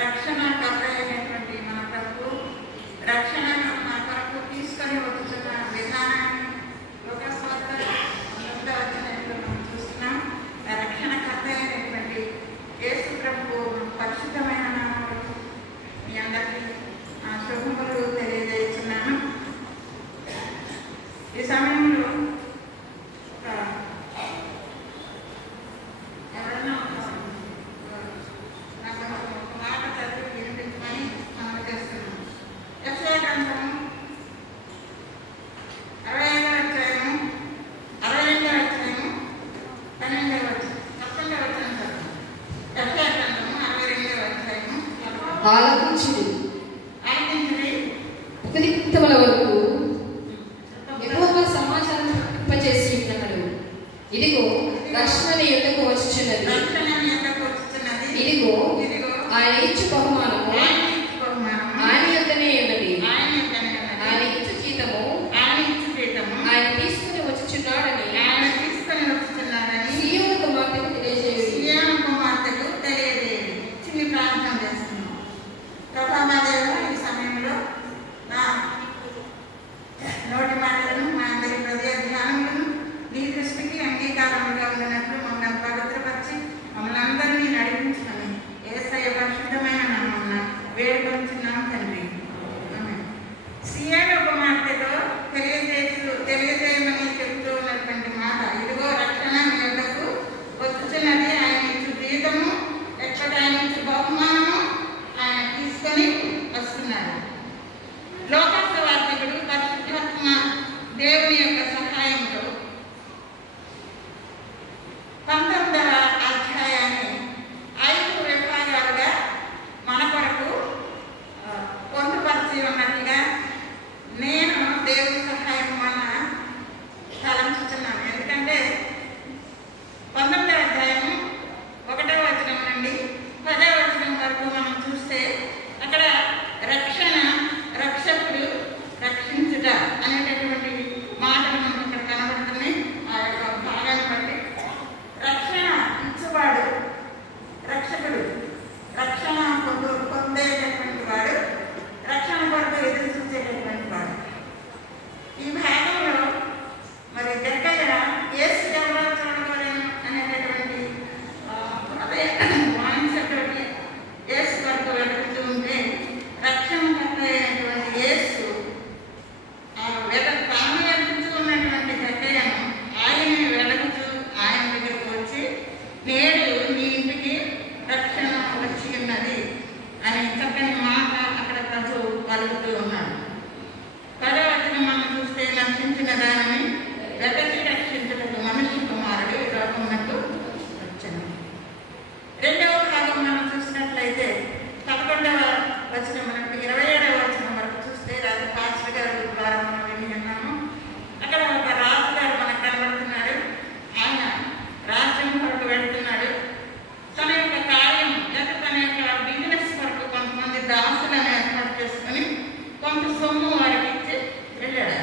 రక్షణకర్త అయినటువంటి మన ప్రభు రక్షణ మన కొరకు తీసుకొని వచ్చుతున్న విధానాన్ని లోకస్వార్త 9వ అధ్యాయంలో మనం చూస్తున్నాం. రక్షణకర్త అయినటువంటి యేసు ప్రభు పరిశుద్ధమైన నామములో మీ అందరికీ శుభములు తెలియజేస్తున్నాను. ఈ సమయంలో ఎవరైనా నాకు ఒక మాట చదివి వినిపించమని మనం చేస్తున్నాం. యెషయా గ్రంథము 65వ అధ్యాయము 12వ అధ్యాయము 12వ వచనం చదువు. యెషయా గ్రంథము 62వ అధ్యాయము ఆలకించుడి ఉపదిక్తముల వరకు యెహోవా సమాచారం ప్రకటింపచేసి ఉన్నాడు. ఇదిగో రక్షణ నీ యొద్దకు వచ్చుచున్నది. ఇదిగో ఆయన ఇచ్చు బహుమానము ఆయన యొద్దనే ఉన్నది. ఆయన ఇచ్చు జీతము ఆయన తీసుకుని వచ్చుచున్నాడని సీయోను కుమార్తెకు తెలియజేయుడి. చిన్ని ప్రార్థన చేస్తున్నాం. ప్రభాదేవ ఈ సమయంలో నా నోటి మాటలను మా అందరి హృదయ ధ్యానములను నీ దృష్టికి అంగీకారముగా ఉన్నట్లు మమ్మల్ని పవిత్రపరిచి మమ్మల్ని అందరినీ నడిపించమని యేసయ్య పరిశుద్ధమైన నామమున వేడుకొంచున్నాం తండ్రి. సీయోను కుమార్తెతో తెలియజేయమని చెబుతూ ఉన్నటువంటి మాట, ఇదిగో రక్షణ మీ యొద్దకు వచ్చుచున్నది. ఆయన ఇచ్చు జీతము ఎక్కడ ఆయన ఇచ్చు బహుమానము ఆయన తీసుకొని వస్తున్నాడు. లోకస్వార్థకుడు పరిశుద్ధాత్మ దేవుని యొక్క సహాయంతో 19వ అధ్యాయాన్ని 5 విభాగాలుగా మన కొరకు పొందుపరిచి ఉన్నట్టుగా నేను దేవుని సహాయం వలన తలంచుతున్నాను. ఎందుకంటే 19వ అధ్యాయము 1వ వచనం నుండి 10వ వచనం వరకు మనం చూస్తే అక్కడ రక్షణ, రక్షకుడు, రక్షించుట అనేటటువంటి మాటలు మనకు ఇక్కడ కనబడుతున్నాయి. ఆ యొక్క భాగాన్ని బట్టి రక్షణ ఇచ్చేవాడు రక్షకుడు, రక్షణ పొందేటటువంటి వాడు, రక్షణ కొరకు ఎదురు చూసేటటువంటి వాడు. ఈ భాగంలో మరి జక్కయ్య యేసు ఎవరో చూడగలను అనేటటువంటి అదే వాయించటువంటి యేసు కొరకు వెతుకుతూ ఉంటే రక్షణకర్త అయినటువంటి యేసు తాను వెతుకుతూ ఉన్నటువంటి జక్కయ్యను ఆయన వెతుకుతూ ఆయన దగ్గరకు వచ్చి నేడు నీ ఇంటికి రక్షణ వచ్చి ఉన్నది అని చక్కని మాట అక్కడ ప్రభు పలుకుతూ ఉన్నాడు. 10వ వచనం మనం చూస్తే నశించిన దానిని వెతకి రక్షించుటకు మనుష్య కుమారుడు ఈ లోకమునకు వచ్చెను. 2వ భాగం మనం చూసినట్లయితే 11వ వచనం మనకు 27వ వచనం వరకు చూస్తే రాజు పాస్టర్ గారి ద్వారా మనం విని ఉన్నాము. అక్కడ ఒక రాజు గారు మనకు కనబడుతున్నాడు. ఆయన రాజ్యం కొరకు వెళుతున్నాడు. తన యొక్క కార్యం లేదా తన యొక్క బిజినెస్ కొరకు కొంతమంది దాసులను ఏర్పాటు చేసుకుని కొంత సొమ్ము వారికి ఇచ్చి వెళ్ళాడు.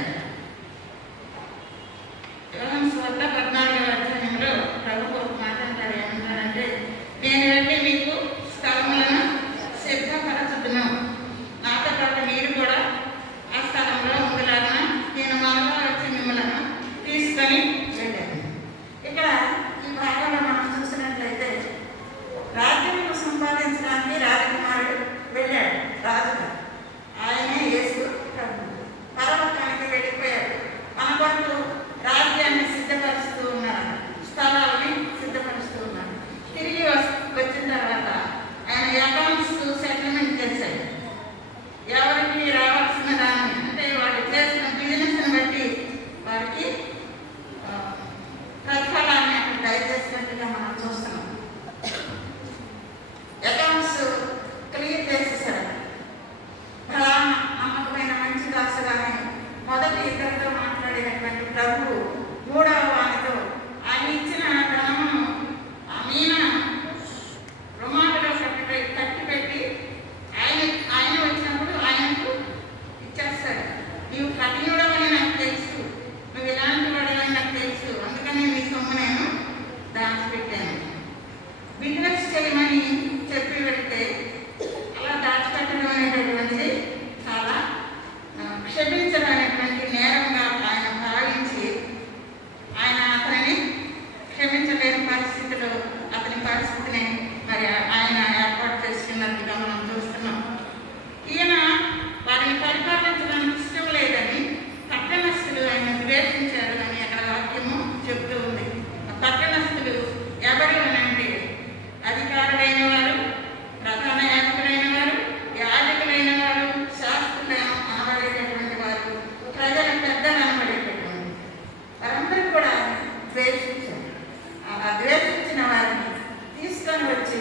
తీసుకొని వచ్చి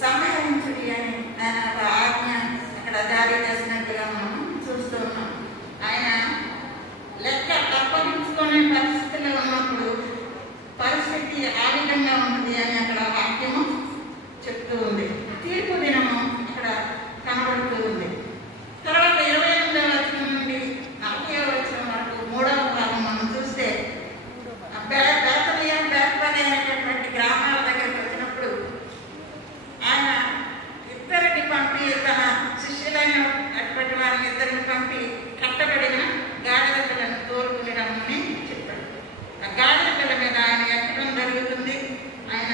సంహరించుడి అని ఆయన ఒక ఆజ్ఞ అక్కడ జారీ చేసినట్టుగా మనం చూస్తూ ఉన్నాం. ఆయన లెక్క తప్పగించుకునే పరిస్థితిలో ఉన్నప్పుడు పరిస్థితి ఆ విధంగా ఉంది అని అక్కడ వాక్యము చెప్తూ ఉంది. తీర్పు దినము అక్కడ కనబడుతూ ఉంది. తర్వాత 28వ వచనం నుండి 40వ వచనం వరకు 3వ భాగం మనం చూస్తే బేతనియా బేత్పని అనేటటువంటి గ్రామాల దగ్గరికి వచ్చినప్పుడు ఆయన ఇద్దరిని పంపి తన శిష్యులైన అటువంటి వారిని ఇద్దరిని పంపి కట్టబడిన గాడిద పిల్లను తోలుకుని రమ్మని చెప్పాడు. ఆ గాడిద పిల్ల మీద ఆయన ఎక్కడం జరుగుతుంది. ఆయన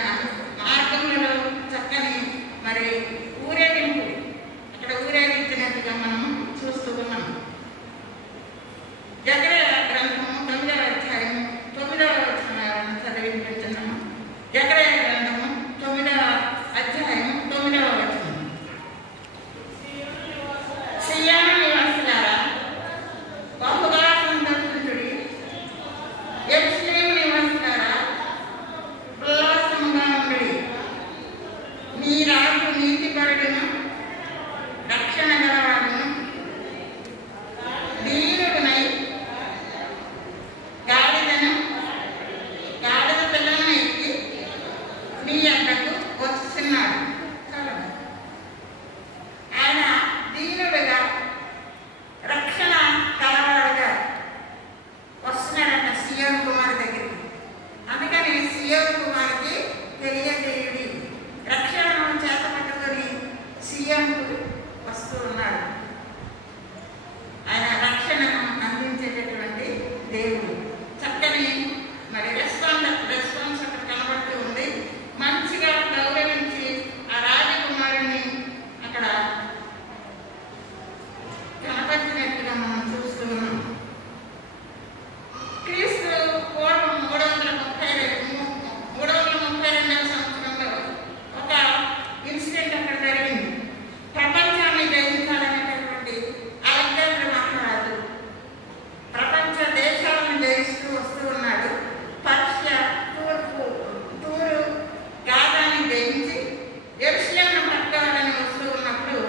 మార్గంలో చక్కని మరి ఊరేగింపు అక్కడ ఊరేగించినట్టుగా మనం చూస్తూ ఉన్నాం. జకర్యా గ్రంథము 9వ అధ్యాయం 9వ వచనాలను చదివించున్నాము. జకర్యా గ్రంథము 9వ అధ్యాయం 9వ వచనం. సియోను నివాసులారా బహుగా సంతోషించుడి, యెరూషలేము నివాసులారా ఉల్లాసముగా ఉండుడి. మీ రాజు నీతిపరుడును రక్షణ గలవాడును దీనుడునై గాడిద పిల్లను ఎక్కి మీ యొద్దకు వస్తున్నాడు. ఆయన దీనుడుగా రక్షణ కలవాడుగా వస్తున్నాడంట సియోను కుమారి దగ్గరికి. అందుకని సియోను కుమారికి తెలియజేయుడి, రక్షణను చేతపట్టుకొని సియోనుకు వస్తూ ఉన్నాడు. ఆయన రక్షణను అందించేటటువంటి దేవుడు. చక్కని మరి రెస్పాన్స్ అక్కడ కనబడుతూ ఉంది. మంచిగా గౌరవించి ఆ రాజకుమారుని అక్కడ కనపరిచినట్టుగా మనం చూస్తూ ఉన్నాం. క్రీస్తు పూర్వం 332వ సంవత్సరంలో ఒక ఇన్సిడెంట్ అక్కడ జరిగింది. ప్రపంచాన్ని జయించాలనేటటువంటి అలెగ్జాండర్ మహారాజు ప్రపంచ దేశాలను జయిస్తూ వస్తూ ఉన్నాడు. పర్షియా, తూరు, గాజాని జయించి యెరూషలేమును పట్టుకోవాలని వస్తూ ఉన్నప్పుడు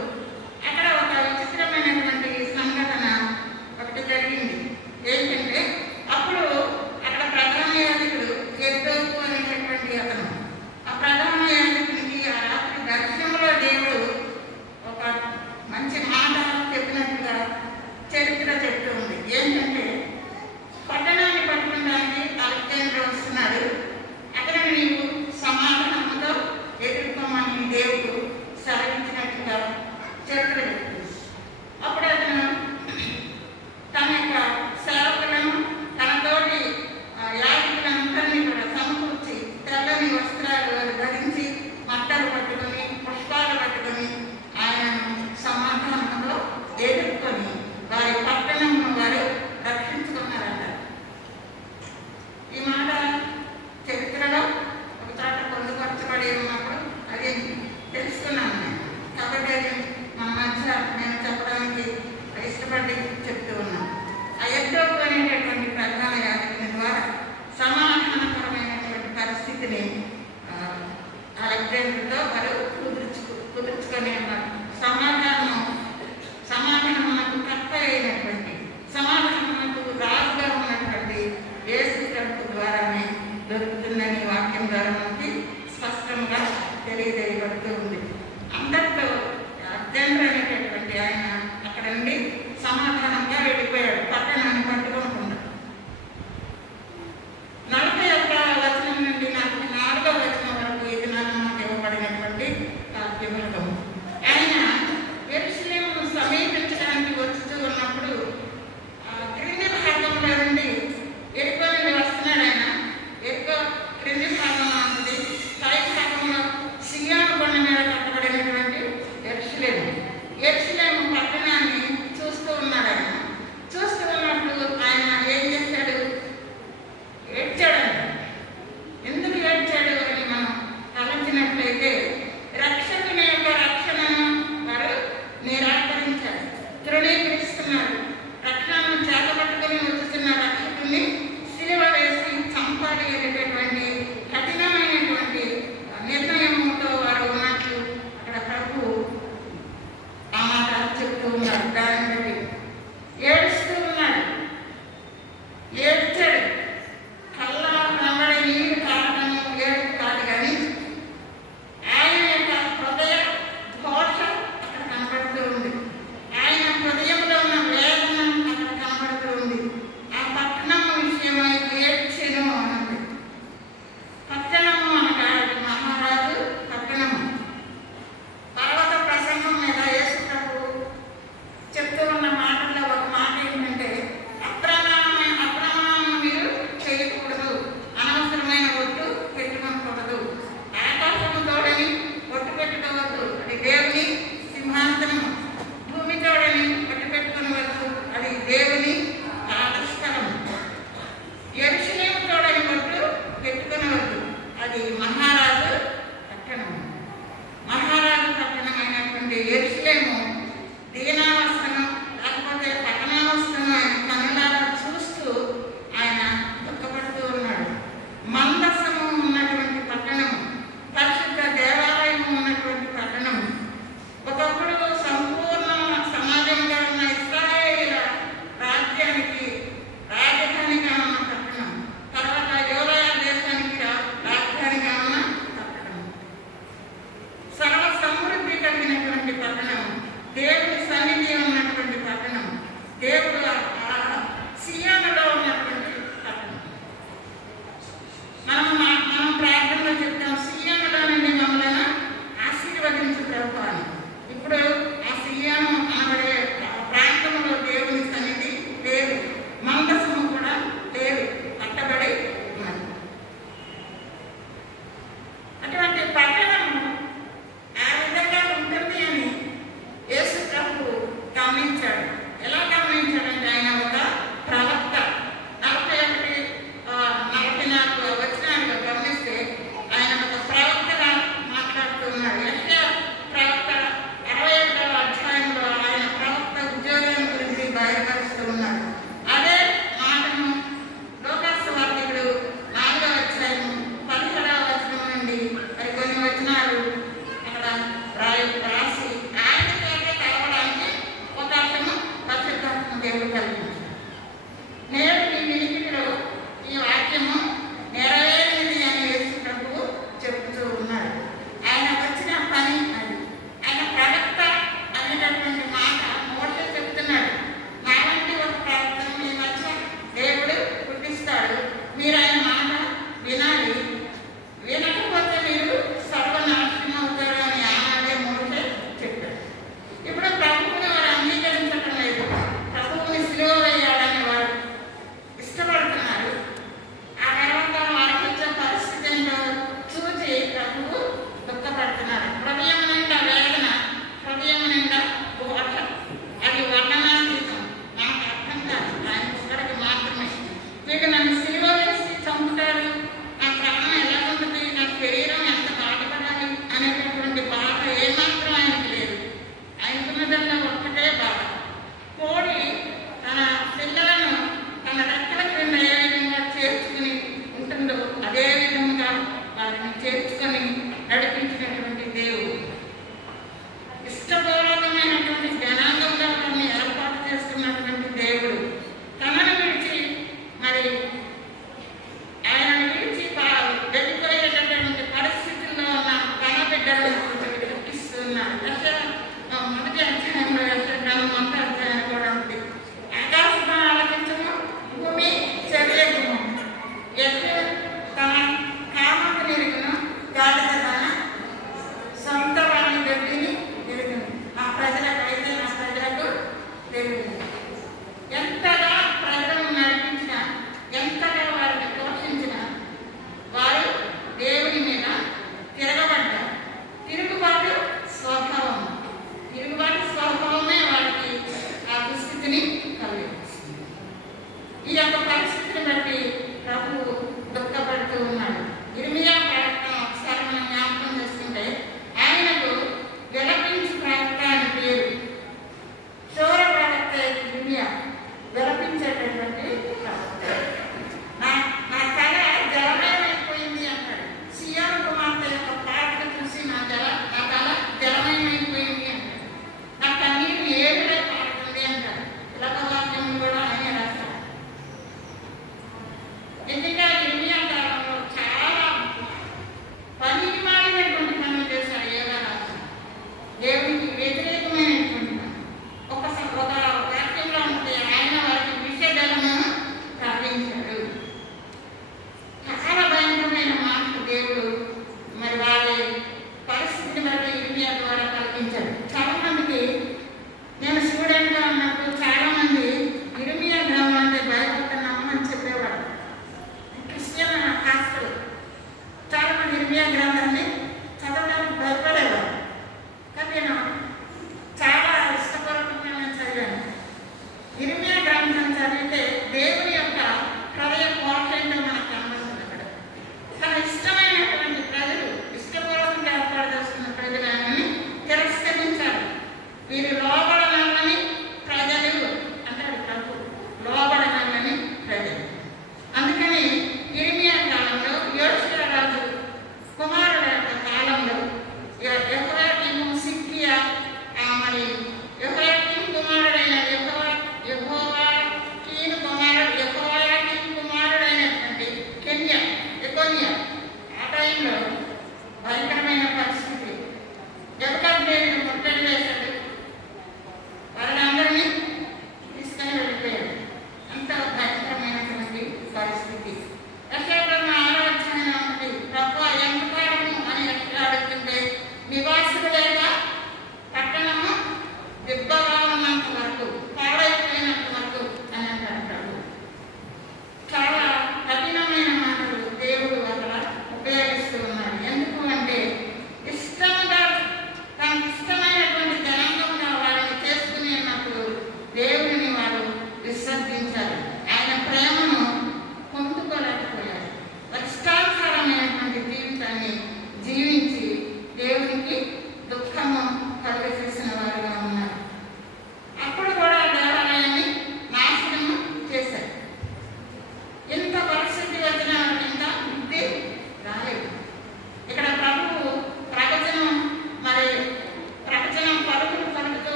అక్కడ ఒక విచిత్రమైనటువంటి సంఘటన ఒకటి జరిగింది. ఏంటంటే అప్పుడు అక్కడ ప్రధాన యాజకుడు ఎద్దోకు అనేటటువంటి అతను, ఆ ప్రధాన యాజకునికి ఆ రాత్రి దర్శనంలో దేవుడు ఒక మంచి మాట చెప్పినట్టుగా చరిత్ర చెప్తూ ఉంది. ఏంటంటే పట్టణాన్ని పట్టుకోవడానికి అలెగ్జాండర్ వస్తున్నాడు, అతను నీవు సమాధానంతో ఎదుర్కోమని దేవుడు సెలవించినట్టుగా చరిత్ర చెప్తుంది. అప్పుడు అతను తన యొక్క సేవకులను తనతోటి యాజకులందరినీ కూడా సమకూర్చి తెల్లని వస్త్రాలు ధరించి మట్టలు పట్టుకొని పుష్పాలు పట్టుకొని ఆయనను సమాధానంలో ఎదుర్కొని వారి పట్టణంను వారు రక్షించుకున్నారంట. ఈ మాట చరిత్రలో ఒక చోట పొందుపరచబడి ఉన్నప్పుడు అది తెలుసుకున్నాను నేను. కాబట్టి అది మన మధ్య నేను చెప్పడానికి ఇష్టపడి చెప్తూ ఉన్నాను. ఆ ఎద్దోకు అనేటటువంటి ప్రధాన యాజకుని ద్వారా సమాధానపరమైనటువంటి పరిస్థితిని అలెగ్జాండర్తో వారు కుదుర్చుకొని ఉన్నారు. సమాధానమునకు కర్త అయినటువంటి సమాధానమునకు రాజుగా ఉన్నటువంటి యేసు క్రీస్తు ద్వారానే దొరుకుతుందని వాక్యం ద్వారా మనకి స్పష్టంగా తెలియజేయబడుతూ ఉంది. అందరితో అలెగ్జాండర్ అనేటటువంటి ఆయన అక్కడ నుండి సమాధానంగా వెళ్ళిపోయాడు, పట్టణాన్ని పట్టుకోకుండా. 41వ వచనం నుండి 44వ వచనం వరకు ఇది మనకు ఇవ్వబడినటువంటి వాక్యములు. ఆయన యెరూషలేమును సమీపించడానికి వచ్చుతూ ఉన్నప్పుడు క్రింది భాగంలో నుండి ఎరుకో నుండి వస్తున్నాడు. ఆయన ఎరుకో క్రింది భాగంలో ఉంటుంది, పై భాగంలో సియోను కొండ మీద కట్టబడినటువంటి యెరూషలేము పట్టణాన్ని చూస్తూ ఉన్నాడు. ఆయన చూస్తూ ఉన్నప్పుడు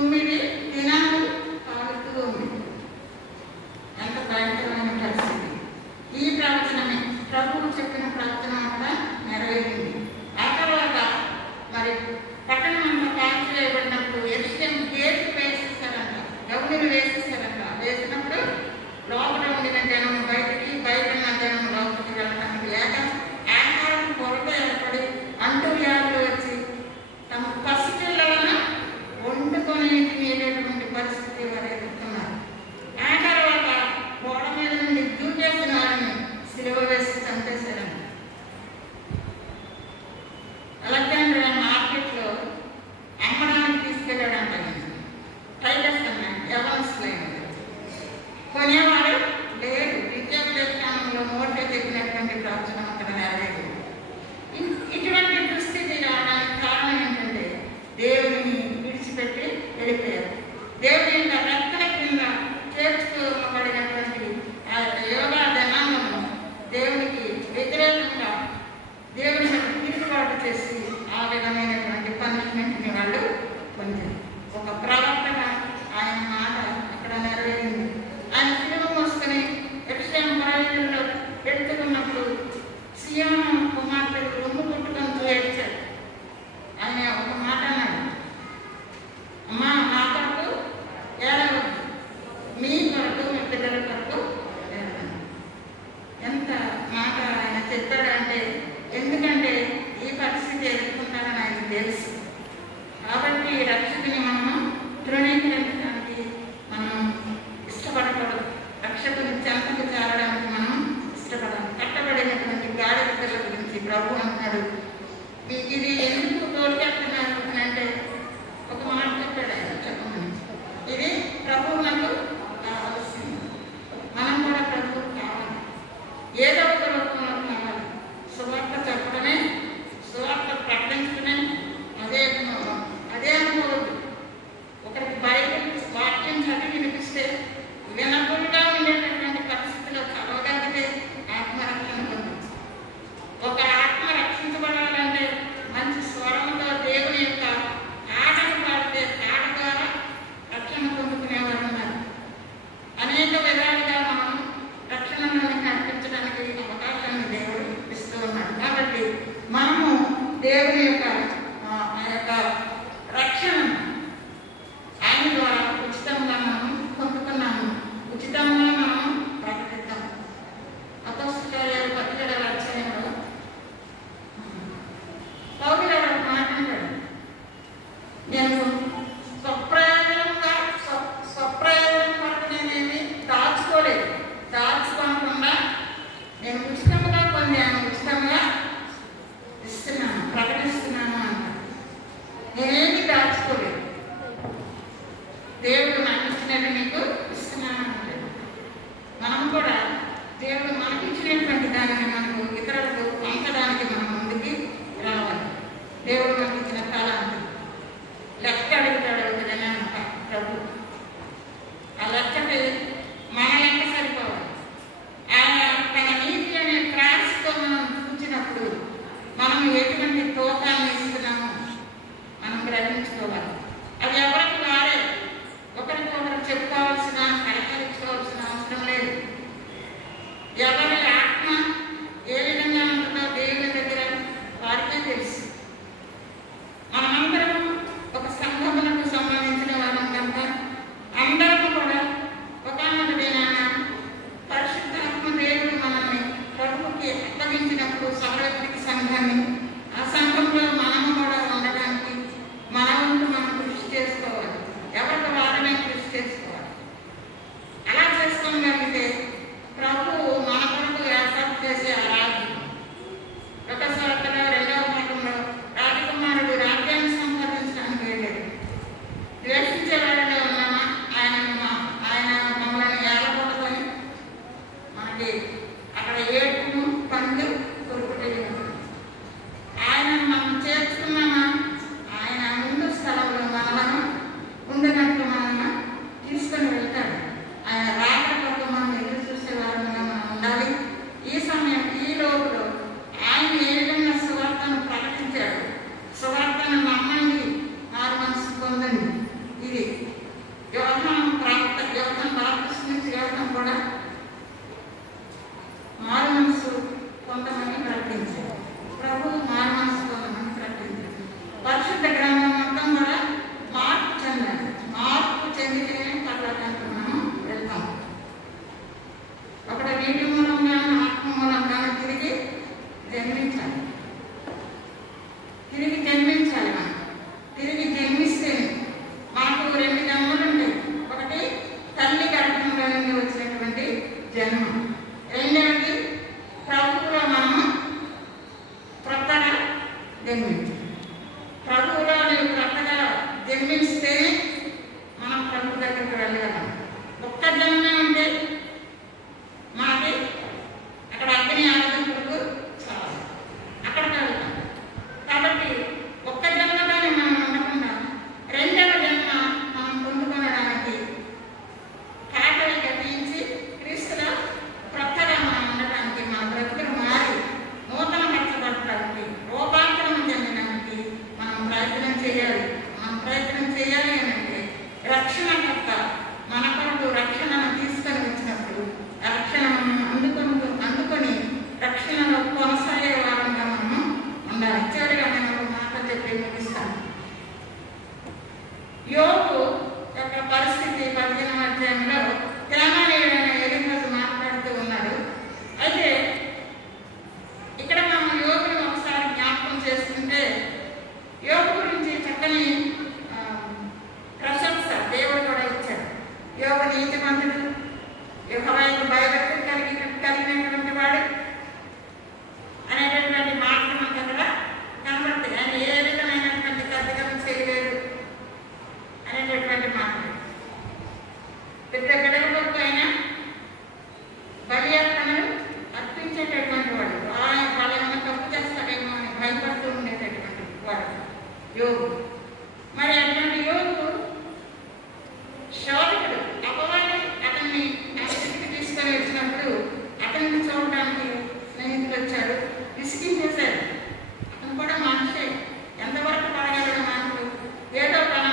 9 దినాలు కాలుతూ ఉంది. ఎంత భయంకరమైన పరిస్థితి. ఈ ప్రవచనమే ప్రభువు చెప్పిన ప్రవచనం అంతా నెరవేరింది. ఆ తర్వాత మరి పట్టణం అంతా కాల్చివేయబడినప్పుడు యెరూషలేము గేట్లు వేసేసారంట, గౌనీలు వేసేసారంట. వేసినప్పుడు లోపల ఉండిన జనం బయటికి, బయట ఉన్న జనం లోపలికి వెళ్ళడానికి లేక ఆహారం కొరత ఏర్పడి అంటువ్యాధులు వచ్చి తమ పసిపిల్లలను వండుకొని తినేటటువంటి పరిస్థితి వారు ఎదుర్కొన్నారు. ఆ తర్వాత గోడ మీద నుండి దూకేసిన వారిని సిలువ వేసి చంపేశారంట. అలెగ్జాండ్రియా మార్కెట్లో అమ్మడానికి తీసుకెళ్ళాడంట. టైటస్ అన్నాడు, యవనస్తులైన కొనేవాడు లేడు. విద్యాపదేశానంలో మోటే చెప్పినటువంటి ప్రవచనం అక్కడ నెరవేరు. ఇటువంటి దుస్థితి రావడానికి కారణం ఏంటంటే దేవుని విడిచిపెట్టి వెళ్ళిపోయారు. దేవుని యొక్క రెక్కల కింద చేర్చుకోబడినటువంటి ఆ యొక్క యోగా జనాంగము దేవునికి వ్యతిరేకంగా దేవుని యొక్క తిరుగుబాటు చేసి ఆ విధమైనటువంటి పనిష్మెంట్ని వాళ్ళు పొందారు. ఒక ప్రవర్తన ఆయన మాట అక్కడ నెరవేరింది. ఆయన సిలువ మోసుకొని యెరూషలేము పర్వతాల్లో వెళ్తున్నప్పుడు సియోను కుమార్తెలు రొమ్ము కొట్టుకుంటూ ఏడ్చాడు. ఆయన ఒక మాట అన్నాడు, అమ్మా నా కొరకు ఏడవద్దు, మీ కొరకు మీ పిల్లల కొరకు ఏడవండి. ఎంత మాట ఆయన చెప్పాడంటే, ఎందుకంటే ఈ పరిస్థితి ఎదుర్కొంటారని ఆయనకు తెలుసు. కాబట్టి రక్షకుని మనము తృణీకరించడానికి మనం ఇష్టపడకూడదు. రక్షకుని చెంతకు చేరడానికి మనం ఇష్టపడాలి. కట్టబడినటువంటి గాడి పిల్లల గురించి ప్రభు అంటున్నాడు, ఇది ఎందుకు తోడుకెళ్తున్నారు అంటే ఒక మాట చెప్పాడు ఆయన, చెప్పమని. ఇది ప్రభువునకు కావాల్సింది. మనం కూడా ప్రభువుకు కావాలి, ఏదో ఒక రూపంలో కావాలి. సువార్త చెప్పడమే, సువార్త ప్రకటించడమే అదే అనుకోవద్దు. ఒకరికి బైబిల్ వాక్యం చదివి వినిపిస్తే వినకుండా ఉండేటటువంటి పరిస్థితిలో చదవగలిగితే ఆత్మరక్షణ పొందు. ఒక ఆత్మ రక్షించబడాలంటే మంచి స్వరంతో దేవుని యొక్క ఆటను పాడితే ఆట ద్వారా రక్షణ పొందుకునేవారు ఉన్నారు. అనేక విధాలుగా మనం రక్షణలోకి నడిపించడానికి అవకాశాన్ని దేవుడు ఇస్తూ ఉన్నాడు. కాబట్టి మనము దేవుని యొక్క ఆ యొక్క రక్షణను ఆయన ద్వారా ఉచితంగా మనం పొందుకున్నాము. ఉచితంగా మనం ప్రకటిద్దాం. అపోస్తలుల కార్యాలు 17వ అధ్యాయంలో పౌలు గారు మాట్లాడాడు, నేను స్వప్రయోజనం కొరకు నేనేమి దాచుకోలేదు, దాచుకోకుండా నేను ఉచితంగా పొందాను, ఉచితంగా ఇస్తున్నాను, ప్రకటిస్తున్నాను అన్నాడు. నేనేమి దాచుకోలేదు, దేవుడు నాకు ఇచ్చినట్టు నీకు ఇస్తున్నాను అంటాడు. మనం కూడా దేవుడు మనకి ఇచ్చినటువంటి దానిని మనకు ఇతరులకు పంచడానికి మనం ముందుకి రావాలి. దేవుడు మనకి ఇచ్చిన తాళాంతి లెక్క అడుగుతాడు విధంగా ప్రభు. ఆ లెక్కకి మన లెక్క సరిపోవాలి. ఆయన తన నీతి అనే క్రాస్తో మనం చూచినప్పుడు మనం ఎటువంటి తోకాన్ని ఇస్తున్నామో మనం గ్రహించుకోవాలి. అది ఎవరికి వారే ఒకరికొకరు చెప్పుకోవాల్సిన, సహకరించుకోవాల్సిన అవసరం లేదు. ఎవరి ఆత్మ ఏ విధంగా ఉంటుందో దేవుని దగ్గర వారికే తెలుసు. మనమందరం ఒక సంఘములకు సంబంధించిన వాళ్ళం కనుక అందరం కూడా ఒకనొక దినాన పరిశుద్ధాత్మ దేవుడు మనల్ని ప్రభువుకి అప్పగించినప్పుడు సహోదరికి సంఘాన్ని, ఆ సంఘంలో మనము కూడా ఉండడానికి మన వంతు మనం చేయాలి, మనం ప్రయత్నం చేయాలి అని అంటే రక్షణకర్త మన కొరకు రక్షణను తీసుకొని వచ్చినప్పుడు ఆ రక్షణను అందుకొని రక్షణలో కొనసాగే వారంగా మనము ఉండాలి. చివరిగా నేను ఒక మాట చెప్పి ముగిస్తాను. యోబు యొక్క పరిస్థితి 15వ అధ్యాయంలో తేమానీయుడైన ఎలీఫజు మాట్లాడుతూ ఉన్నాడు. అయితే ఇక్కడ మనం యోబుని ఒకసారి జ్ఞాపకం చేసుకుంటే యోబు గురించి చక్కని ప్రశంస దేవుడు కూడా ఇచ్చాడు. యోబు నీతిమంతుడు, యెహోవాకు భయభక్తి కలిగినటువంటి వాడు అనేటటువంటి మాటలు మనకు అక్కడ కనబడతాయి. ఆయన ఏ విధమైనటువంటి కర్తవ్యం చేయలేదు అనేటటువంటి మాటలు. పెద్ద గడవ కొరకు ఆయన బలి అర్పణలు అర్పించేటటువంటి వాడు. వాళ్ళు ఏమైనా తప్పు చేస్తాడేమో అని భయపడుతూ ఉండేటటువంటి వాడు యోగు. మరి అటువంటి యోగు శోధకుడు అపవాది అతన్ని స్థితికి తీసుకొని వచ్చినప్పుడు అతన్ని చూడడానికి స్నేహితులు వచ్చారు, విసిగించేశారు. అతను కూడా మనిషే, ఎంతవరకు పడగలడు మాటలు, ఏదో తన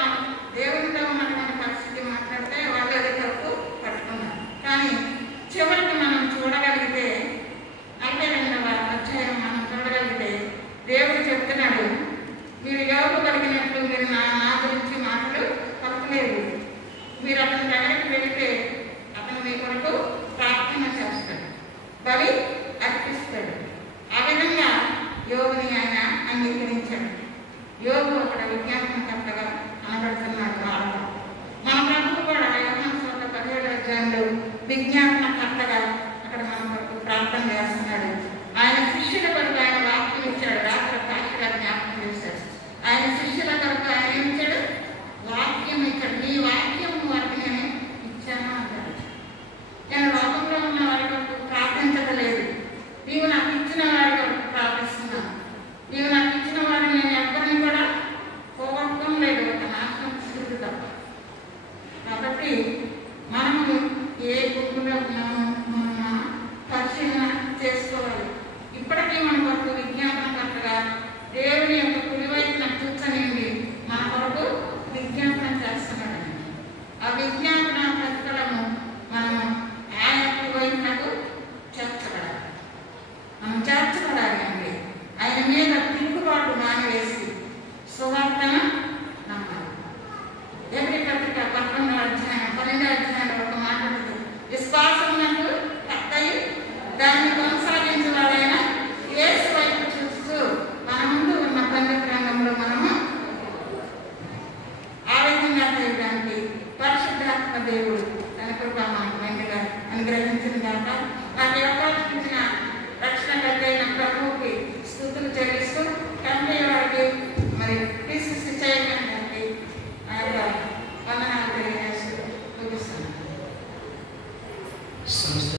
దేవునితో ఉన్నటువంటి పరిస్థితి మాట్లాడితే వాళ్ళు అది తప్పు పట్టుకున్నారు. కానీ చివరికి మనం చూడగలిగితే 42వ అధ్యాయం మనం చూడగలిగితే దేవుడు చెప్తున్నాడు, మీరు యోగు కలిగినట్లు మీరు నా గురించి మాటలు పలకలేదు. మీరు అతని దగ్గరికి వెళితే అతను మీ కొరకు ప్రార్థన చేస్తాడు, బలి అర్పిస్తాడు. ఆ విధంగా యోగుని ఆయన అంగీకరించాడు. యోగు అక్కడ విజ్ఞాపనకర్తగా అనబడుతున్నాడు. మన ప్రభువు కూడా యోహాను సువార్త 17వ అధ్యాయంలో విజ్ఞాపనకర్తగా అక్కడ మన కొరకు ప్రార్థన చేస్తున్నాడు. ఆయన శిష్యుల కొరకు ఆయన వాక్యం ఇచ్చాడు. రాత్రి సాక్షిగా జ్ఞాపకం చేశాడు. ఆయన శిష్యుల కొరకు ఆయన ఏం ఇచ్చాడు? వాక్యం ఇచ్చాడు. నీ వాక్యం వారికి నేను ఇచ్చాను అంటాడు. నేను లోకంలో ఉన్న వారి కొరకు ప్రార్థించలేదు, నీవు నాకు ఇచ్చిన వారి కొరకు ప్రార్థిస్తున్నాను. నీవు నాకు ఇచ్చిన వారిని నేను ఎవరిని కూడా పోగొట్టడం లేదు, ఒక నాశనం స్థితి తప్ప. కాబట్టి మనము ఏ గుంపులో ఉన్నామో మనం పరిశీలన చేసుకోవాలి. ఇప్పటికీ మన కొరకు విజ్ఞాపనకర్తగా దేవుని యొక్క కుడివైపున కూర్చొని మన కొరకు విజ్ఞాపన చేస్తున్నాడు. ఆ విజ్ఞాపన ప్రతిఫలము మనము ఆయన కుడివైపునకు చేర్చబడాలి. మనం చేర్చబడాలి అంటే ఆయన మీద తిరుగుబాటు మానివేసి సువార్తను నమ్మాలి. ఎవరి పత్రిక 11వ అధ్యాయం 12వ అధ్యాయంలో ఒక మాట ఉంటుంది, విశ్వాసమునకు కర్తయు దాన్ని కొనసాగించవాలైన యేసు వైపు చూస్తూ మన ముందు ఉన్న పండిత రంగంలో మనము ఆ విధంగా చేయడానికి పరిశుద్ధాత్మ దేవుడు తన కృప మనకు మెండుగా అనుగ్రహించిన దాకా వాటి అవకాశించిన